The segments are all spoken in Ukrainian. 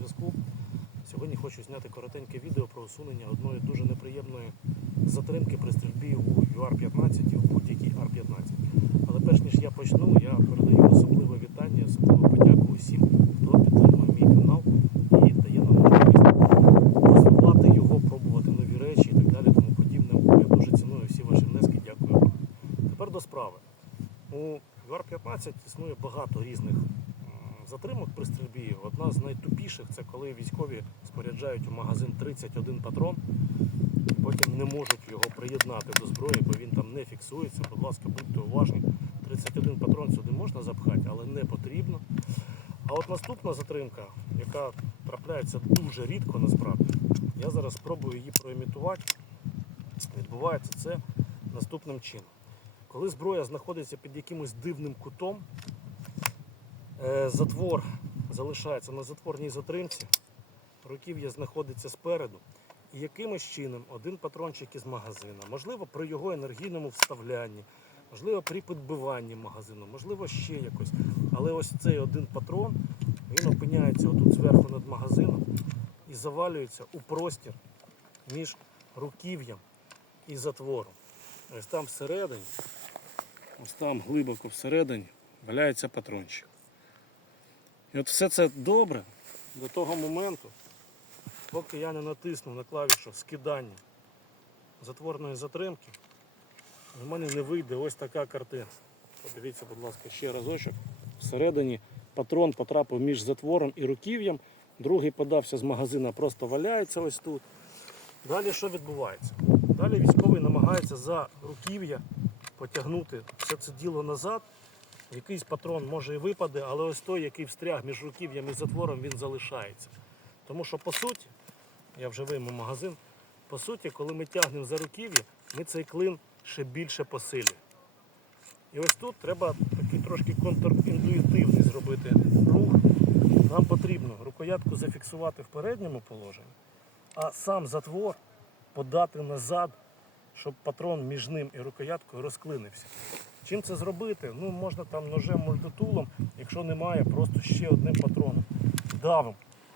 зв'язку. Сьогодні хочу зняти коротеньке відео про усунення одної дуже неприємної затримки при стрільбі у UR-15 і у будь-якій R-15. Але перш ніж я почну, я передаю особливе вітання, особливу подяку усім, хто підтримує мій канал і дає нам можливість розвивати його, пробувати нові речі і так далі, тому подібне. Я дуже ціную всі ваші внески, дякую вам. Тепер до справи. У UR-15 існує багато різних затримок при стрільбі. Одна з найтупіших це коли військові споряджають у магазин 31 патрон, потім не можуть його приєднати до зброї, бо він там не фіксується. Будь ласка, будьте уважні. 31 патрон сюди можна запхати, але не потрібно. А от наступна затримка, яка трапляється дуже рідко насправді, я зараз спробую її проімітувати. Відбувається це наступним чином. Коли зброя знаходиться під якимось дивним кутом, затвор залишається на затворній затримці, руків'я знаходиться спереду, і якимось чином один патрончик із магазина, можливо, при його енергійному вставлянні, можливо, при підбиванні магазину, можливо, ще якось. Але ось цей один патрон, він опиняється отут зверху над магазином і завалюється у простір між руків'ям і затвором. Ось там всередині, ось там глибоко всередині валяється патрончик. І от все це добре до того моменту, поки я не натисну на клавішу скидання затворної затримки, в мене не вийде ось така картина. Подивіться, будь ласка, ще разочок. Всередині патрон потрапив між затвором і руків'ям, другий подався з магазина, просто валяється ось тут. Далі що відбувається? Далі військовий намагається за руків'я потягнути все це діло назад. Якийсь патрон може і випаде, але ось той, який встряг між руків'ям і затвором, він залишається. Тому що по суті, я вже вийму магазин, по суті, коли ми тягнемо за руків'я, ми цей клин ще більше посилюємо. І ось тут треба такий трошки контрінтуїтивний зробити рух. Нам потрібно рукоятку зафіксувати в передньому положенні, а сам затвор подати назад, щоб патрон між ним і рукояткою розклинився. Чим це зробити? Ну, можна там ножем мультитулом, якщо немає, просто ще одним патроном. Давимо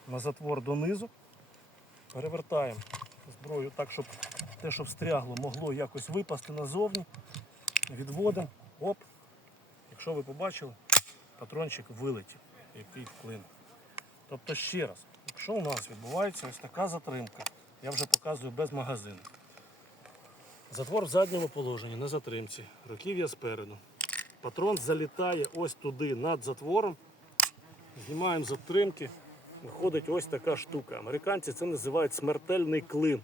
на затвор донизу, перевертаємо зброю так, щоб те, що встрягло, могло якось випасти назовні. Відводимо, оп. Якщо ви побачили, патрончик вилетів, який вклинув. Тобто ще раз, якщо у нас відбувається ось така затримка, я вже показую без магазину. Затвор в задньому положенні на затримці, руків'я спереду. Патрон залітає ось туди над затвором. Знімаємо затримки, виходить ось така штука. Американці це називають смертельний клин.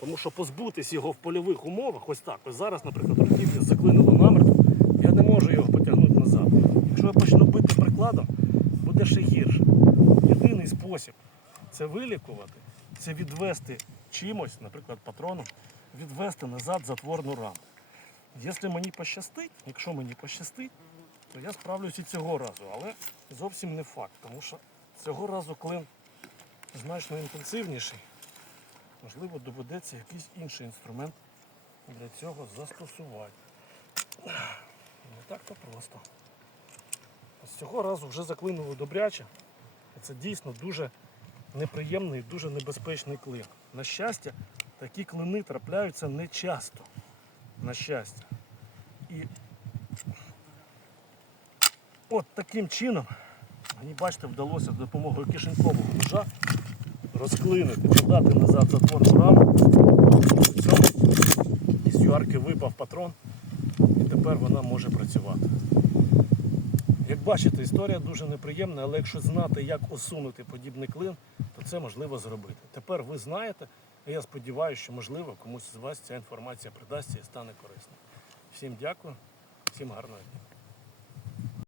Тому що позбутись його в польових умовах, ось так, ось зараз, наприклад, руків'я заклинило намертво, я не можу його потягнути назад. Якщо я почну бити прикладом, буде ще гірше. Єдиний спосіб це вилікувати, це відвести чимось, наприклад, патроном, відвести назад затворну раму. Якщо мені пощастить, якщо мені пощастить, то я справлюсь і цього разу, але зовсім не факт, тому що цього разу клин значно інтенсивніший. Можливо, доведеться якийсь інший інструмент для цього застосувати. Не так то просто. З цього разу вже заклинуло добряче. Це дійсно дуже неприємний, дуже небезпечний клин. На щастя, такі клини трапляються не часто. На щастя. І от таким чином мені, бачите, вдалося за допомогою кишенькового ножа розклинити, подати назад затворну раму. Із юарки випав патрон і тепер вона може працювати. Як бачите, історія дуже неприємна, але якщо знати, як усунути подібний клин, то це можливо зробити. Тепер ви знаєте, і я сподіваюся, що можливо комусь з вас ця інформація придасться і стане корисною. Всім дякую, всім гарного дня.